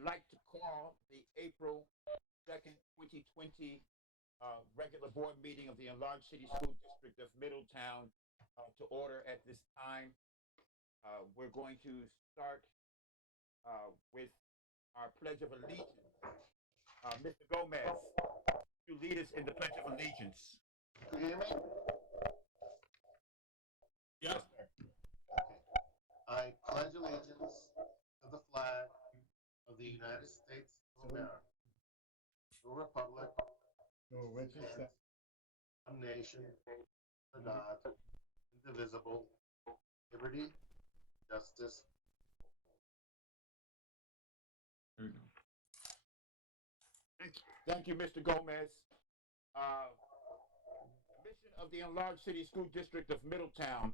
we'd like to call the April 2nd, 2020 regular board meeting of the Enlarged City School District of Middletown to order at this time. We're going to start with our Pledge of Allegiance. Mr. Gomez, to lead us in the Pledge of Allegiance. Can you hear me? Yes, sir. I pledge allegiance to the flag of the United States of America, to the republic, which is a nation, under God, indivisible, liberty, justice. Thank you, Mr. Gomez. Mission of the Enlarged City School District of Middletown,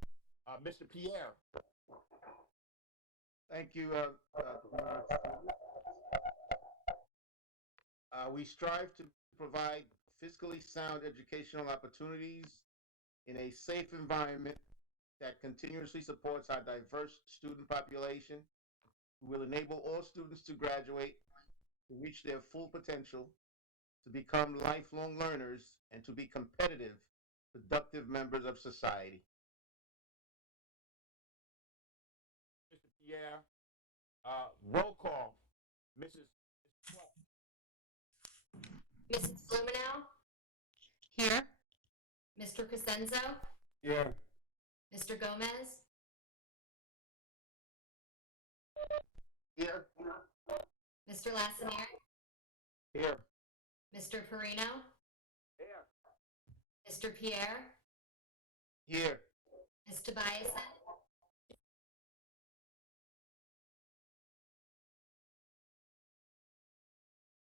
Mr. Pierre. Thank you. We strive to provide fiscally sound educational opportunities in a safe environment that continuously supports our diverse student population, who will enable all students to graduate, to reach their full potential, to become lifelong learners, and to be competitive, productive members of society. Mr. Pierre. Roll call. Mrs. Mrs. Blumenau, Here. Mr. Crescenzo, Here. Mr. Gomez, Here. Mr. Lassinier, Here. Mr. Perino, Here. Mr. Pierre, Here. Ms. Tobiasen,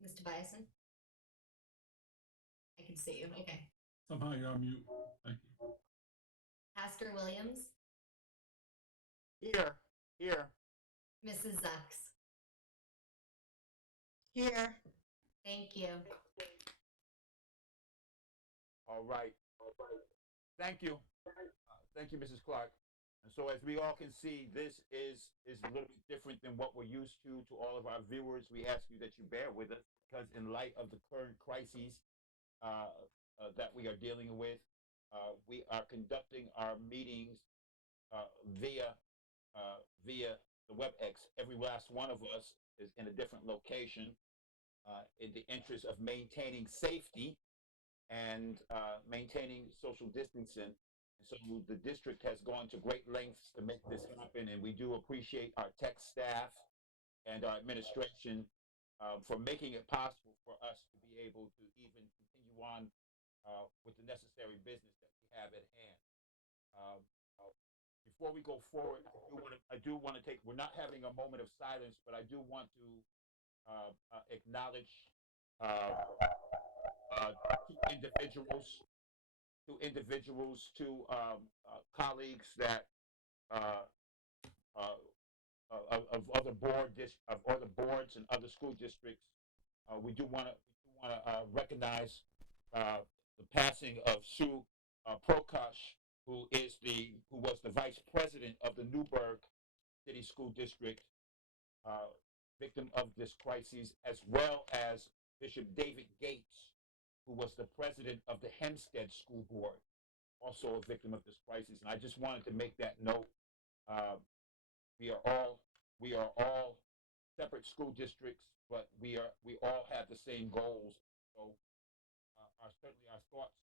Ms. Tobiasen. I can see you. Okay. Somehow you're on mute. Thank you. Pastor Williams, Here. Here. Mrs. Zucks. Here. Thank you. All right. Thank you. Thank you, Mrs. Clark. And so, as we all can see, this is a little bit different than what we're used to. To all of our viewers, we ask you that you bear with us because, in light of the current crises that we are dealing with, we are conducting our meetings via the WebEx. Every last one of us is in a different location in the interest of maintaining safety and maintaining social distancing. And so the district has gone to great lengths to make this happen, and we do appreciate our tech staff and our administration for making it possible for us to be able to even continue on with the necessary business that we have at hand. Before we go forward, I do want to take, we're not having a moment of silence, but I do want to acknowledge two colleagues that of other boards and other school districts. We do want to recognize the passing of Sue Prokash, who was the vice president of the Newburgh City School District, victim of this crisis, as well as Bishop David Gates, who was the president of the Hempstead School Board, also a victim of this crisis. And I just wanted to make that note. We are all separate school districts, but we all have the same goals. So certainly our thoughts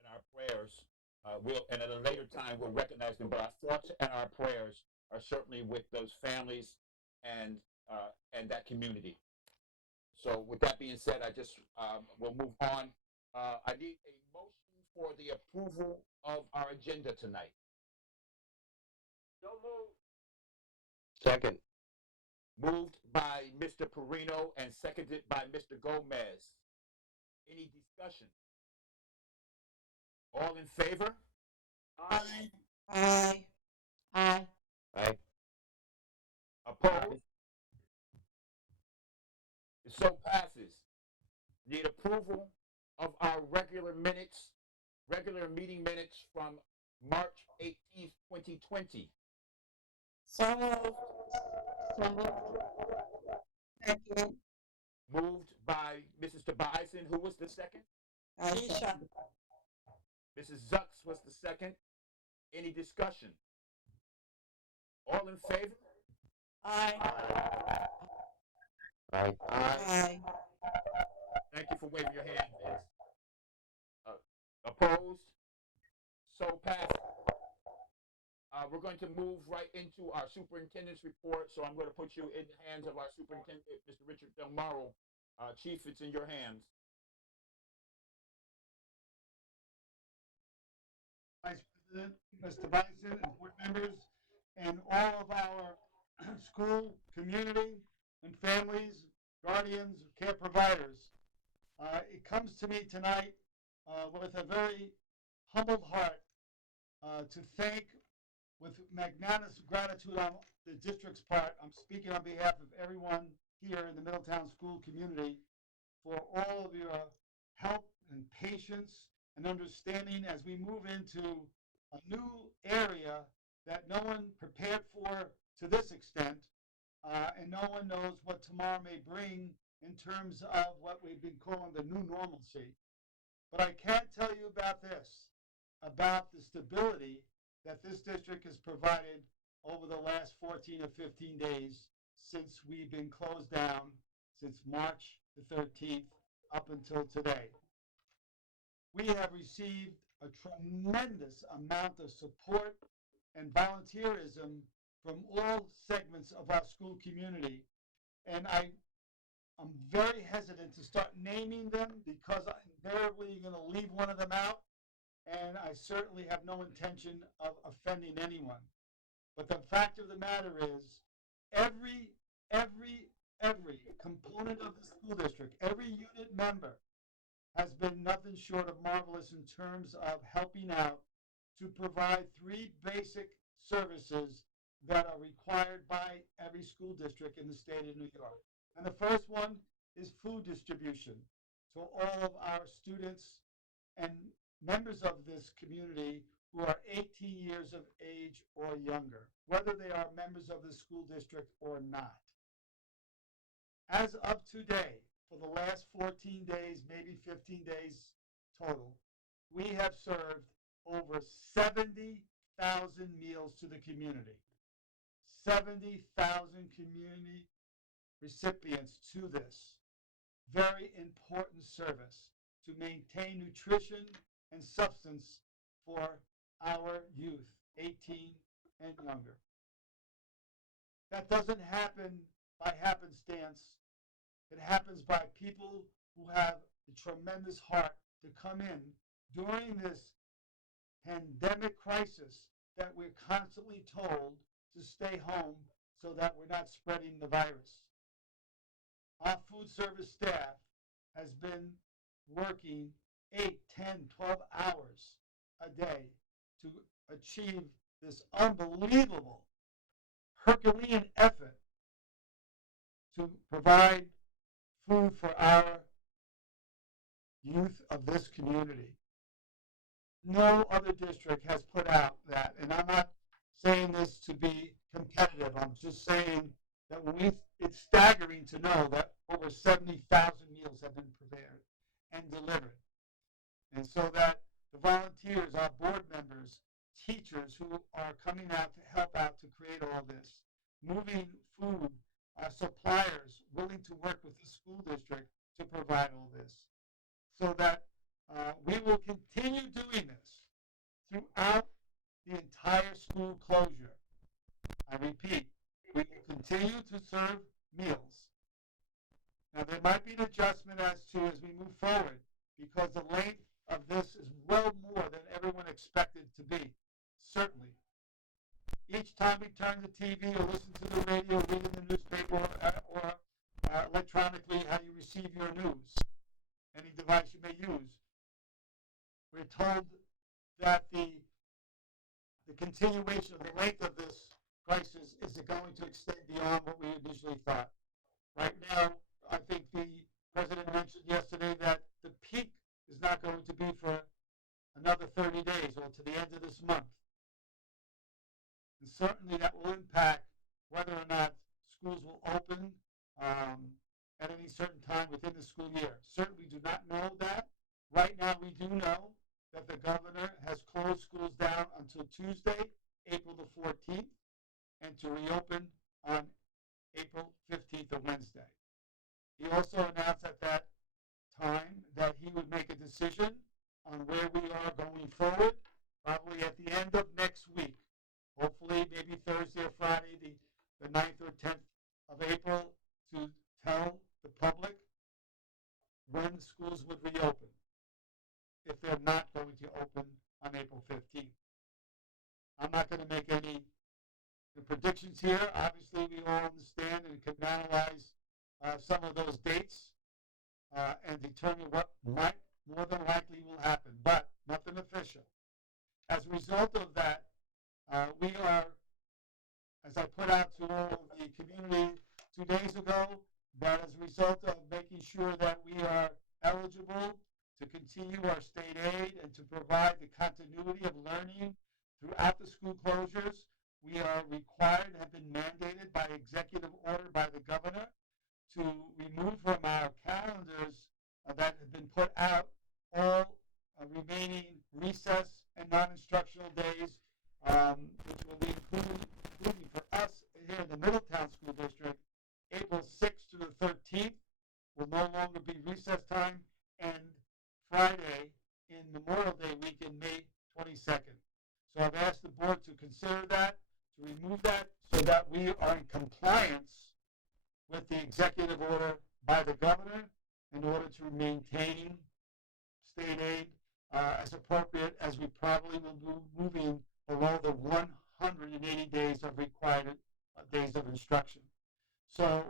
and our prayers and at a later time we'll recognize them. But our thoughts and our prayers are certainly with those families and that community. So with that being said, I just will move on. I need a motion for the approval of our agenda tonight. So moved. Second. Moved by Mr. Perino and seconded by Mr. Gomez. Any discussion? All in favor? Aye. Aye. Aye. Aye. Opposed? It so passes. Need approval of our regular meeting minutes from March 18th, 2020. So moved. So moved. who was the second? Aisha. Mrs. Zucks was the second. Any discussion? All in favor? Aye. Aye. Aye. Thank you for waving your hand. Opposed? So passed. We're going to move right into our superintendent's report. So I'm going to put you in the hands of our superintendent, Mr. Richard Del Morro. Chief, it's in your hands. Vice President, Mr. Bison, and board members, and all of our school, community, and families, guardians, care providers. It comes to me tonight with a very humbled heart to thank, with magnanimous gratitude on the district's part, I'm speaking on behalf of everyone here in the Middletown school community, for all of your help and patience and understanding as we move into a new area that no one prepared for to this extent, and no one knows what tomorrow may bring in terms of what we've been calling the new normalcy. But I can tell you about this, about the stability that this district has provided over the last 14 or 15 days since we've been closed down, since March the 13th up until today. We have received a tremendous amount of support and volunteerism from all segments of our school community. And I'm very hesitant to start naming them because I'm invariably going to leave one of them out, and I certainly have no intention of offending anyone. But the fact of the matter is, every component of the school district, every unit member has been nothing short of marvelous in terms of helping out to provide three basic services that are required by every school district in the state of New York. And the first one is food distribution to all of our students and members of this community who are 18 years of age or younger, whether they are members of the school district or not. As of today, for the last 14 days, maybe 15 days total, we have served over 70,000 meals to the community. 70,000 community recipients to this very important service to maintain nutrition and substance for our youth, 18 and younger. That doesn't happen by happenstance. It happens by people who have a tremendous heart to come in during this pandemic crisis that we're constantly told to stay home so that we're not spreading the virus. Our food service staff has been working 8, 10, 12 hours a day to achieve this unbelievable Herculean effort to provide food for our youth of this community. No other district has put out that, and I'm not saying this to be competitive. I'm just saying that it's staggering to know that over 70,000 meals have been prepared and delivered. And so that the volunteers, our board members, teachers who are coming out to help out to create all this, moving food, our suppliers willing to work with the school district to provide all this, so that we will continue doing this throughout the entire school closure. I repeat, we will continue to serve meals. Now, there might be an adjustment as we move forward, because the length of this is well more than everyone expected to be, certainly. Each time we turn the TV or listen to the radio, read in the newspaper, or electronically how you receive your news, any device you may use, we're told that the continuation of the length of this crisis is going to extend beyond what we initially thought. Right now, I think the president mentioned yesterday that the peak is not going to be for another 30 days or to the end of this month. And certainly that will impact whether or not schools will open at any any certain time within the school year. Certainly do not know that. Right now, we do know that the governor has closed schools down until Tuesday, April the 14th, and to reopen on April 15th, a Wednesday. He also announced at that time that he would make a decision on where we are going forward, probably at the end of next week. Hopefully, maybe Thursday or Friday, the 9th or 10th of April, to tell the public when schools would reopen, if they're not going to open on April 15th. I'm not going to make any predictions here. Obviously, we all understand and can analyze some of those dates and determine what might more than likely will happen, but nothing official. As a result of that, we are, as I put out to all the community 2 days ago, that as a result of making sure that we are eligible to continue our state aid and to provide the continuity of learning throughout the school closures, we are required and have been mandated by executive order by the governor to remove from our calendars that have been put out all remaining recess and non-instructional days, which will be including for us here in the Middletown School District, April 6th to the 13th will no longer be recess time, and Friday in Memorial Day weekend, May 22nd. So I've asked the board to consider that, to remove that, so that we are in compliance with the executive order by the governor in order to maintain state aid as appropriate, as we probably will be moving below the 180 days of required days of instruction. So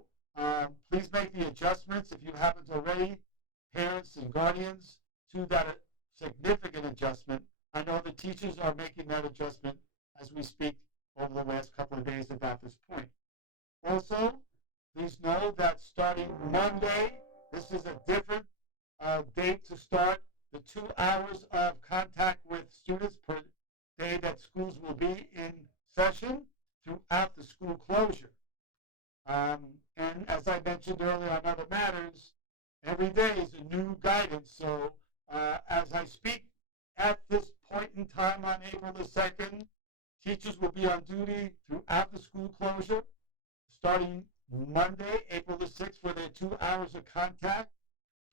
please make the adjustments if you haven't already, parents and guardians, to that significant adjustment. I know the teachers are making that adjustment as we speak over the last couple of days about this point. Also, please know that starting Monday, this is a different date to start the 2 hours of contact with students per day that schools will be in session throughout the school closure. And as I mentioned earlier on other matters, every day is a new guidance. So as I speak at this point in time on April the 2nd, teachers will be on duty throughout the school closure, starting Monday, April the 6th, for their 2 hours of contact.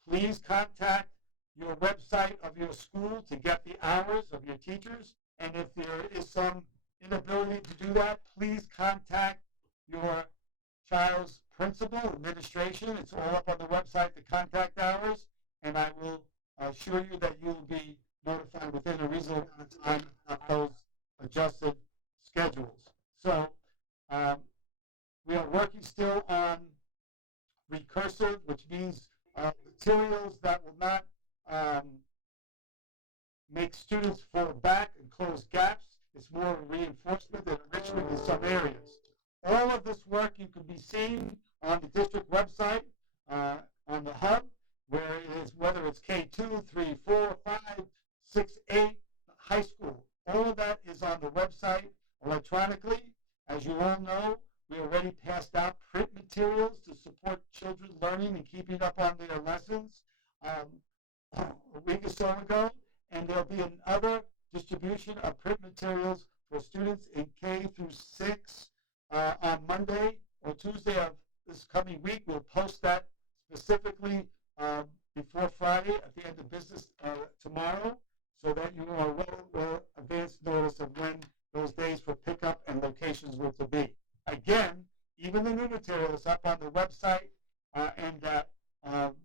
Please contact your website of your school to get the hours of your teachers. And if there is some inability to do that, please contact your child's principal, administration. It's all up on the website, the contact hours, and I will assure you that you will be notified within a reasonable amount of time of those adjusted schedules. So we are working still on recursive, which means materials that will not make students fall back and close gaps. It's more reinforcement and enrichment in some areas. All of this work you can be seen on the district website, on the hub, where it is, whether it's K2, 3, 4, 5, 6, 8, high school. All of that is on the website electronically. As you all know, we already passed out print materials to support children learning and keeping up on their lessons a week or so ago, and there'll be another distribution of print materials for students in K through 6 on Monday or Tuesday of this coming week. We'll post that specifically before Friday at the end of business tomorrow, so that you are well advanced notice of when those days for pickup and locations were to be. Again, even the new material is up on the website, and that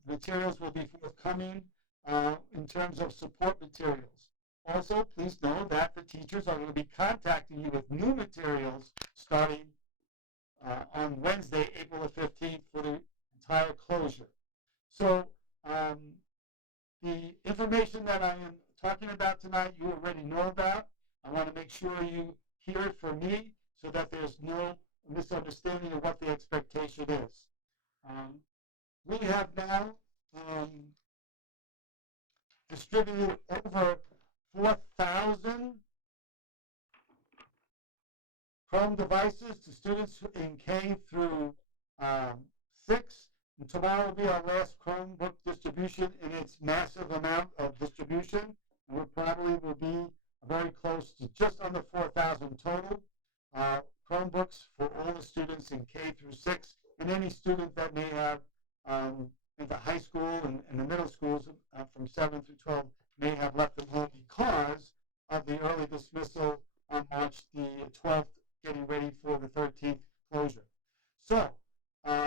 materials will be forthcoming in terms of support materials. Also, please know that the teachers are going to be contacting you with new materials starting on Wednesday, April the 15th, for the entire closure. So the information that I am talking about tonight, you already know about. I want to make sure you hear it from me so that there's no misunderstanding of what the expectation is. We have now distributed over 4,000 Chrome devices to students in K through 6. And tomorrow will be our last Chromebook distribution in its massive amount of distribution. And we probably will be very close to just under 4,000 total Chromebooks for all the students in K through 6 and any student that may have in the high school and the middle schools from 7 through 12 may have left at home because of the early dismissal on March the 12th, getting ready for the 13th closure. So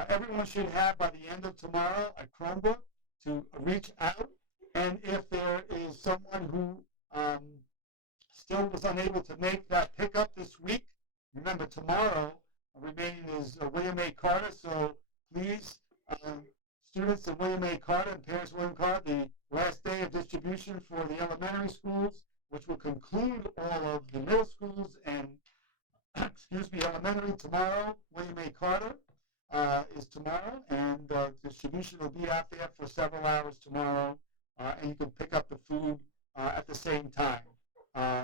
everyone should have by the end of tomorrow a Chromebook to reach out. And if there is someone who still was unable to make that pickup this week, remember tomorrow remaining is William A. Carter. So please, students of William A. Carter and parents of William Carter, the last day of distribution for the elementary schools, which will conclude all of the middle schools and elementary tomorrow. William A. Carter is tomorrow, and distribution will be out there for several hours tomorrow, and you can pick up the food at the same time.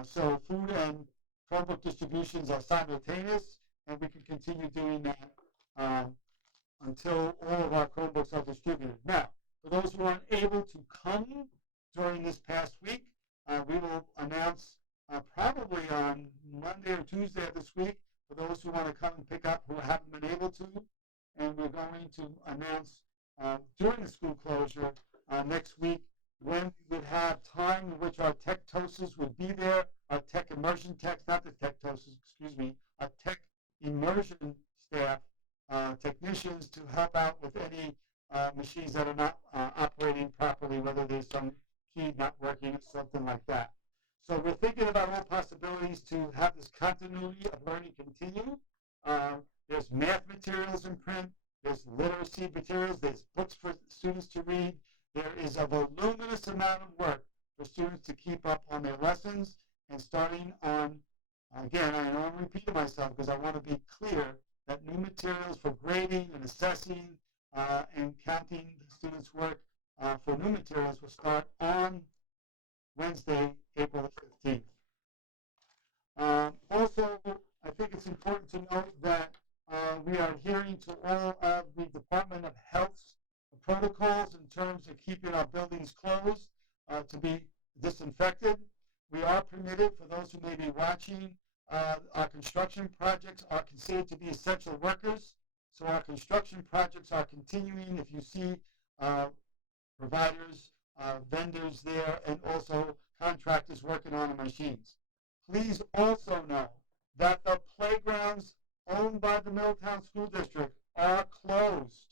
So food and Chromebook distributions are simultaneous, and we can continue doing that until all of our Chromebooks are distributed. Now, for those who aren't able to come during this past week, we will announce probably on Monday or Tuesday of this week for those who want to come and pick up who haven't been able to. And we're going to announce during the school closure next week when we would have time in which our tech TOSAs would be there, our tech immersion techs, not the tech TOSAs, our tech immersion staff, technicians to help out with any machines that are not operating properly, whether there's some key not working or something like that. So we're thinking about all possibilities to have this continuity of learning continue. There's math materials in print, there's literacy materials, there's books for students to read. There is a voluminous amount of work for students to keep up on their lessons, and starting on, again, I know I'm repeating myself because I want to be clear that new materials for grading and assessing and counting the students' work for new materials will start on Wednesday, April 15th. Also, I think it's important to note that we are adhering to all of the Department of Health's protocols in terms of keeping our buildings closed to be disinfected. We are permitted, for those who may be watching, our construction projects are considered to be essential workers. So our construction projects are continuing. If you see providers, vendors there, and also contractors working on the machines. Please also know that the playgrounds owned by the Middletown School District are closed.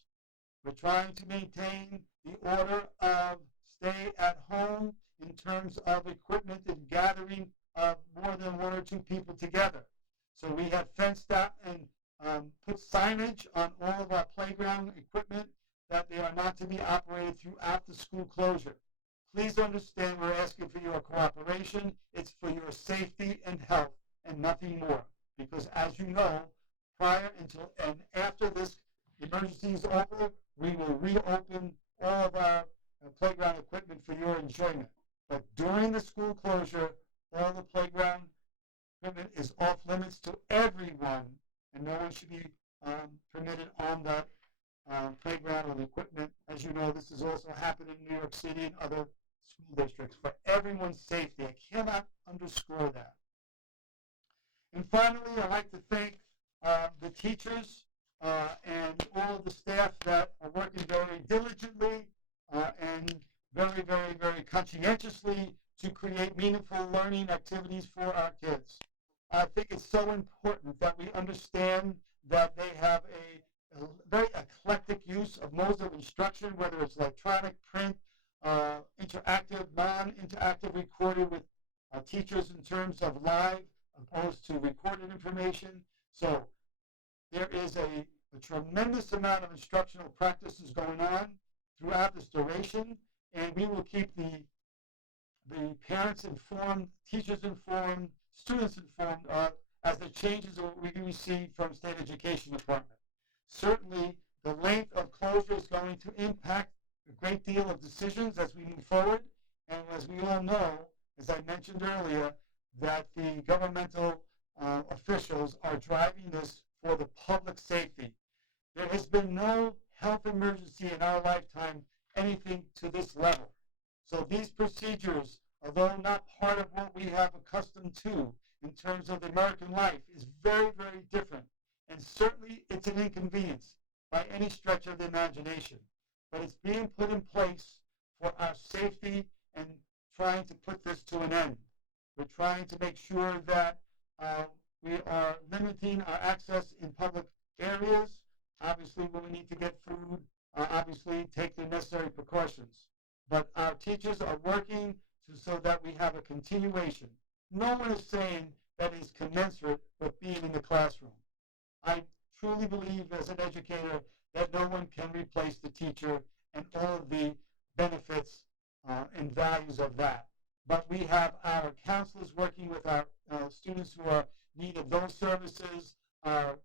We're trying to maintain the order of stay at home in terms of equipment and gathering of more than one or two people together. So we have fenced out and put signage on all of our playground equipment that they are not to be operated throughout the school closure. Please understand we're asking for your cooperation. It's for your safety and health and nothing more. Because as you know, prior until and after this emergency is over, we will reopen all of our playground equipment for your enjoyment. But during the school closure, all the playground equipment is off limits to everyone, and no one should be permitted on that playground or the equipment. As you know, this is also happening in New York City and other school districts for everyone's safety. I cannot underscore that. And finally, I'd like to thank the teachers and all of the staff that are working very diligently and very, very, very conscientiously to create meaningful learning activities for our kids. I think it's so important that we understand that they have a very eclectic use of modes of instruction, whether it's electronic, print, interactive, non-interactive, recorded with teachers in terms of live opposed to recorded information. So there is a tremendous amount of instructional practices going on throughout this duration, and we will keep the parents informed, teachers informed, students informed as the changes that we receive from State Education Department. Certainly, the length of closure is going to impact a great deal of decisions as we move forward, and as we all know, as I mentioned earlier, that the governmental officials are driving this for the public safety. There has been no health emergency in our lifetime anything to this level. So these procedures, although not part of what we have accustomed to in terms of the American life, is very, very different. And certainly it's an inconvenience by any stretch of the imagination. But it's being put in place for our safety and trying to put this to an end. We're trying to make sure that we are limiting our access in public areas. Obviously, when we need to get food, obviously take the necessary precautions. But our teachers are working so that we have a continuation. No one is saying that is commensurate with being in the classroom. I truly believe as an educator that no one can replace the teacher and all of the benefits and values of that. But we have our counselors working with our students who are in need of those services, our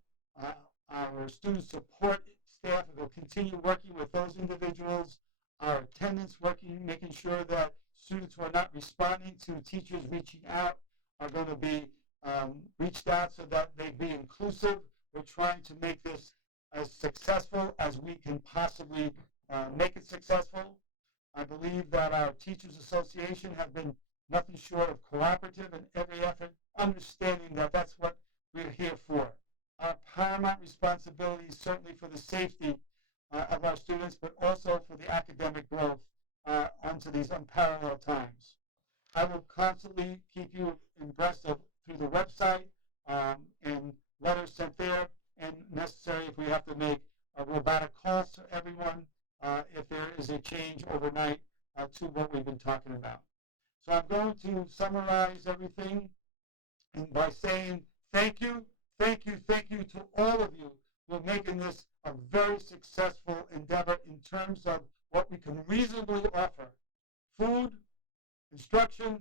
student support staff will continue working with those individuals, our attendants working, making sure that students who are not responding to teachers reaching out are going to be reached out so that they be inclusive. We're trying to make this as successful as we can possibly make it successful. I believe that our Teachers Association have been nothing short of cooperative in every effort, understanding that that's what we're here for. Our paramount responsibility is certainly for the safety of our students, but also for the academic growth onto these unparalleled times. I will constantly keep you abreast of through the website and letters sent there, and necessary if we have to make robotic calls to everyone if there is a change overnight to what we've been talking about. So I'm going to summarize everything by saying thank you, thank you, thank you to all of you who are making this a very successful endeavor in terms of what we can reasonably offer: food, instruction,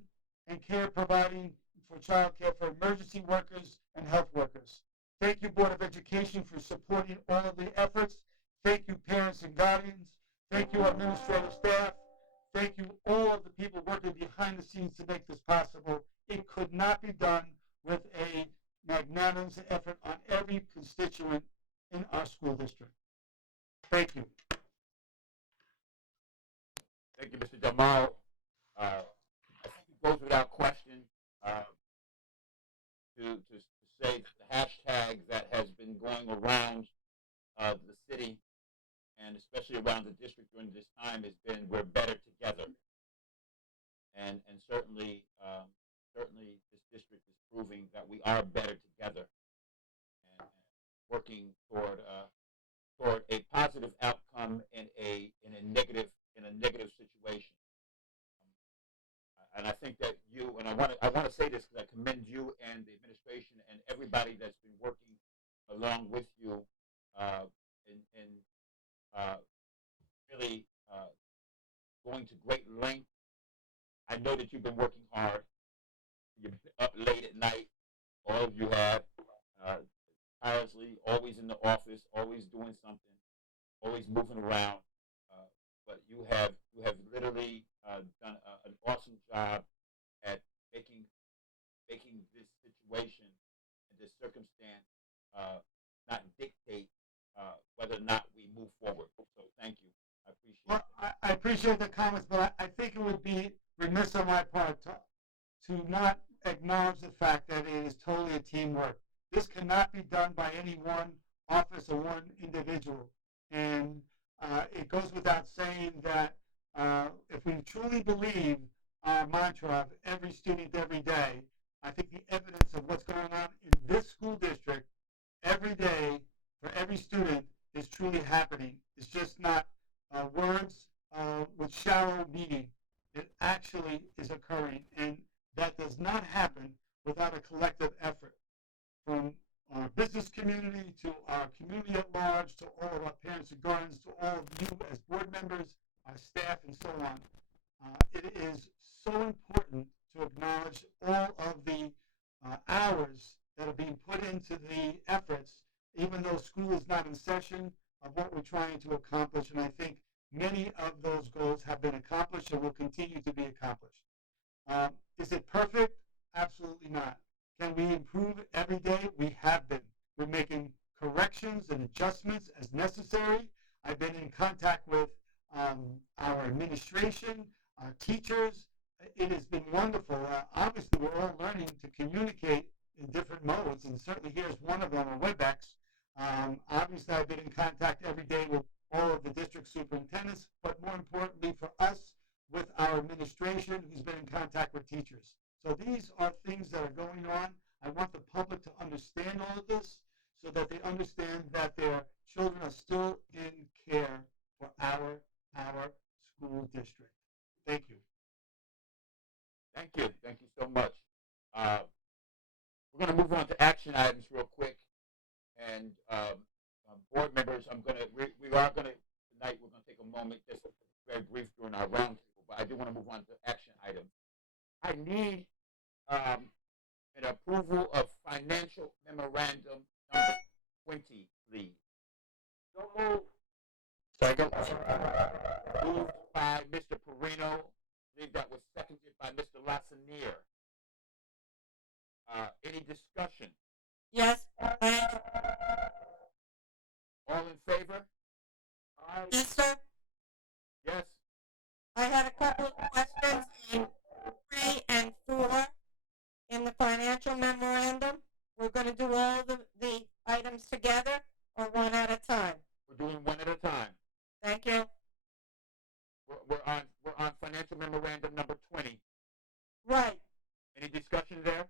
and care providing for child care for emergency workers and health workers. Thank you, Board of Education, for supporting all of the efforts. Thank you, parents and guardians. Thank you, administrative staff. Thank you, all of the people working behind the scenes to make this possible. It could not be done with a magnanimous effort on every constituent in our school district. Thank you. Thank you, Mr. Jamal. I think it goes without question to say that the hashtag that has been going around the city and especially around the district during this time has been "We're better together," and certainly this district is proving that we are better together and working toward a positive outcome in a negative situation. And I think that you, and I want to say this because I commend you and the administration and everybody that's been working along with you in really going to great length. I know that you've been working hard. You've been up late at night. All of you have tirelessly, always in the office, always doing something, always moving around. But you have literally done an awesome job at making this situation and this circumstance not dictate whether or not we move forward. So thank you. I appreciate it. Well, I appreciate the comments, but I think it would be remiss on my part to not acknowledge the fact that it is totally a teamwork. This cannot be done by any one office or one individual. And it goes without saying that if we truly believe our mantra of every student every day, I think the evidence of what's going on in this school district every day for every student is truly happening. It's just not words with shallow meaning. It actually is occurring, and that does not happen without a collective effort from our business community to our community at large, to all of our parents and guardians, to all of you as board members, our staff, and so on. It is so important to acknowledge all of the hours that are being put into the efforts, even though school is not in session, of what we're trying to accomplish. And I think many of those goals have been accomplished and will continue to be accomplished. Is it perfect? Absolutely not. Can we improve every day? We have been. We're making corrections and adjustments as necessary. I've been in contact with our administration, our teachers. It has been wonderful. Obviously, we're all learning to communicate in different modes, and certainly here's one of them, a WebEx. Obviously, I've been in contact every day with all of the district superintendents, but more importantly for us, with our administration who's been in contact with teachers. So these are things that are going on. I want the public to understand all of this so that they understand that their children are still in care for our school district. Thank you. Thank you. Thank you so much. We're going to move on to action items real quick. And board members, we are going to, tonight we're going to take a moment, just very brief during our roundtable, but I do want to move on to action items. I need an approval of financial memorandum number 20, please. So moved. Second. Moved by Mr. Perino. I believe that was seconded by Mr. Lassinier. Any discussion? Yes. Aye. All in favor? Aye. Yes, sir. Yes? I had a couple of questions on 3 and 4 in the financial memorandum. We're going to do all the items together or one at a time? We're doing one at a time. Thank you. We're on financial memorandum number 20. Right. Any discussion there?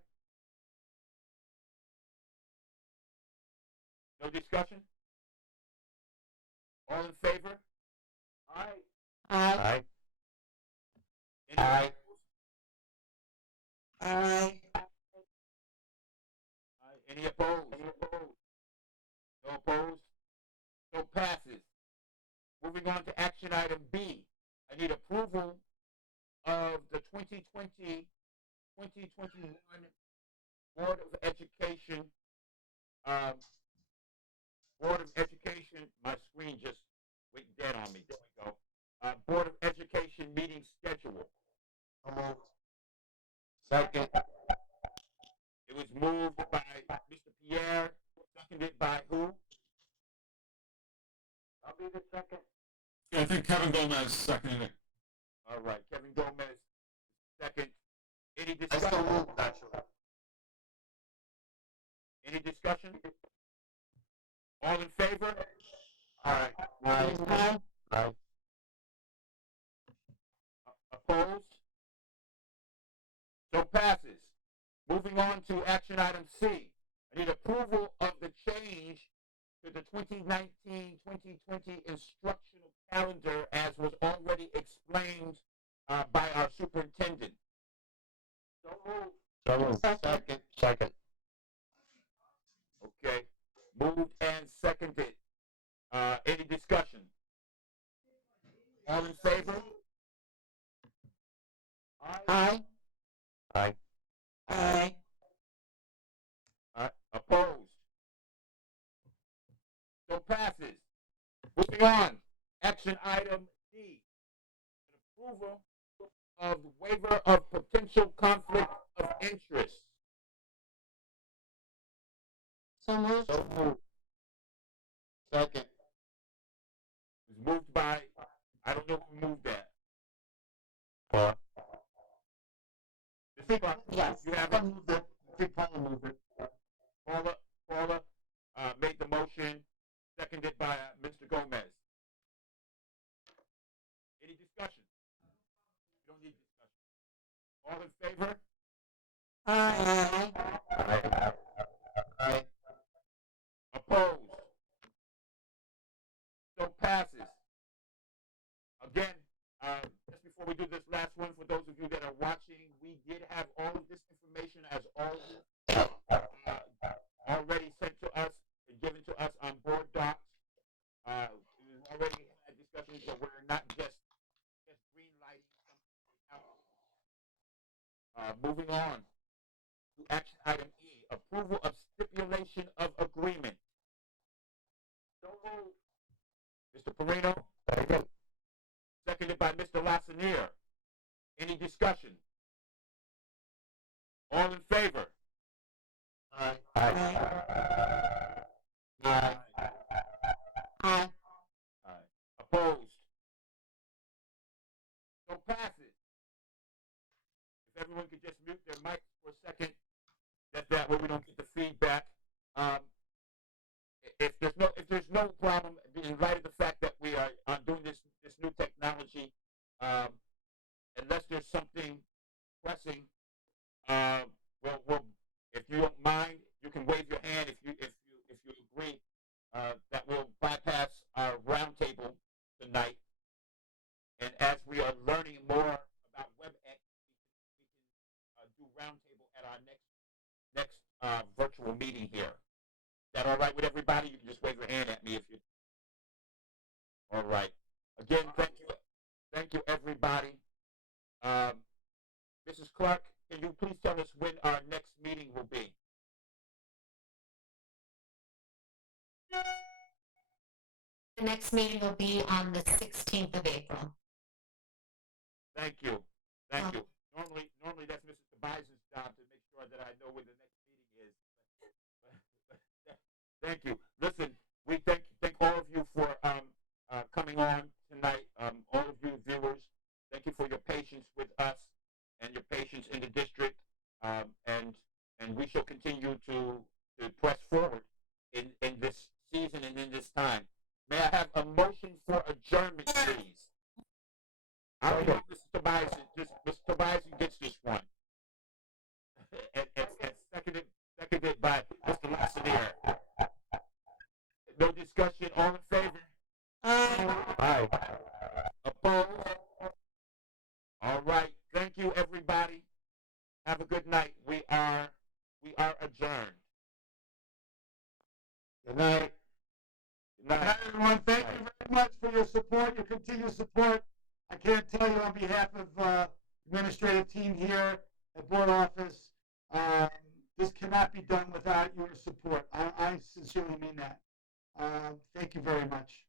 No discussion? All in favor? Aye. Aye. Any Aye. opposed? Aye. Any opposed? No opposed? So passes. Moving on to action item B. I need approval of the 2020-2021 Board of Education. Board of Education, my screen just went dead on me. There we go. Board of Education meeting schedule. Second. It was moved by Mr. Pierre, seconded by who? I'll be the second. Yeah, I think Kevin Gomez seconded it. All right, Kevin Gomez, second. Any I discussion? still moved, actually. Any discussion? All in favor? Aye. Aye. Aye. Opposed? So passes. Moving on to action item C. I need approval of the change to the 2019-2020 instructional calendar as was already explained by our superintendent. So moved. So moved. Second. Second. Okay. Moved and seconded. Any discussion? All in favor? Aye. Aye. Aye. Opposed? So passes. Moving on. Action item D. An approval of waiver of potential conflict of interest. So moved. So moved. Second. It was moved by, I don't know who moved that. Paul. Ms. Clark, Yes. you have I it? moved it. I think Paula moved it. Paula made the motion, seconded by Mr. Gomez. Any discussion? You don't need discussion. All in favor? Aye. Aye. Aye. Opposed? So passes. Again, just before we do this last one, for those of you that are watching, we did have all of this information as already sent to us and given to us on board docs. We already had discussions, so we're not just green lighting something out. Moving on to action item E, approval of stipulation of agreement. So moved. Mr. Perino, Second. seconded by Mr. Lassinier. Any discussion? All in favor? Aye. Aye. Aye. Aye. Aye. So pass it. If everyone could just mute their mics for a second, that way we don't get the feedback. Um, if there's no problem, in light of the fact that we are doing this new technology, unless there's something pressing, we'll if you don't mind, you can wave your hand if you agree that we'll bypass our roundtable tonight. And as we are learning more about WebEx, we can do roundtable at our next virtual meeting here. Is that all right with everybody? You can just wave your hand at me if you. All right. Again, thank you, everybody. Mrs. Clark, can you please tell us when our next meeting will be? The next meeting will be on the 16th of April. Thank you. Thank you. Normally that's Mrs. Tobias' job to make sure that I know when the next meeting is. Thank you. Listen, we thank all of you for coming on tonight. All of you viewers, thank you for your patience with us and your patience in the district. And we shall continue to press forward in this season and in this time. May I have a motion for adjournment, please? I don't know, Mr. Tobias. Mr. Tobias gets this one. and seconded by Mr. Lassinier. No discussion. All in favor? Aye. Opposed? All right. Thank you, everybody. Have a good night. We are adjourned. Good night. Good night. Good night, everyone. Thank you very much for your support, your continued support. I can't tell you on behalf of administrative team here at board office, this cannot be done without your support. I sincerely mean that. Thank you very much.